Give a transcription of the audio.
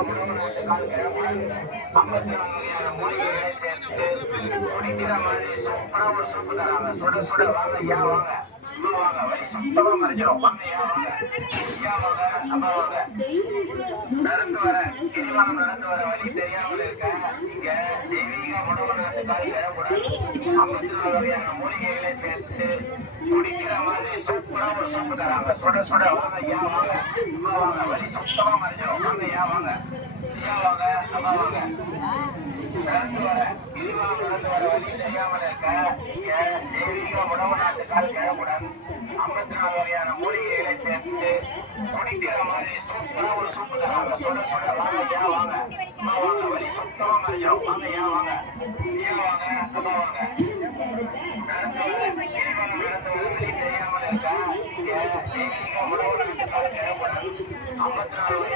ஐம்பத்தி நாலு வகையான மூலிகைகளை சேர்த்து குடிக்கிற மாதிரி சூப்பரா ஒரு சூப்பு தராங்க சுட சுட வாங்க ஐயா வாங்க அம்மா வாங்க வழி சுத்தமா மறைஞ்சிடும் வாங்க ஐயா வாங்க ஐயா வாங்க நடந்து வர கிரிவலம் நடந்து வர வழி தெரியாமல் இருக்க இங்க தெய்வீக உணவு நாட்டுக்கால் தேவைப்படாது ஐம்பத்தி நாலு வகையான மூலிகைகளை சேர்த்து குடிக்கிற மாதிரி சூப்பரா ஒரு சூப்பு தராங்க சுட சுட வாங்க ஐயா வாங்க அம்மா வாங்க வழி சுத்தமா மறைஞ்சிடும் வாங்க ஐம்பத்தி நாலு வகையான மூலிகைகளை சேர்த்து குடிக்கிற மாதிரி சூப்பரா ஒரு சூப்பு தராங்க சுட சுட வாங்க ஐயா வாங்க அம்மா வாங்க வழி சுத்தமா மறைஞ்சிடும் வாங்க ஐயா வாங்க ஐயா வாங்க அம்மா வாங்க தெரியாமல் இருக்க இங்க தெய்வீக தேவைப்படாது ஐம்பத்தி நாலு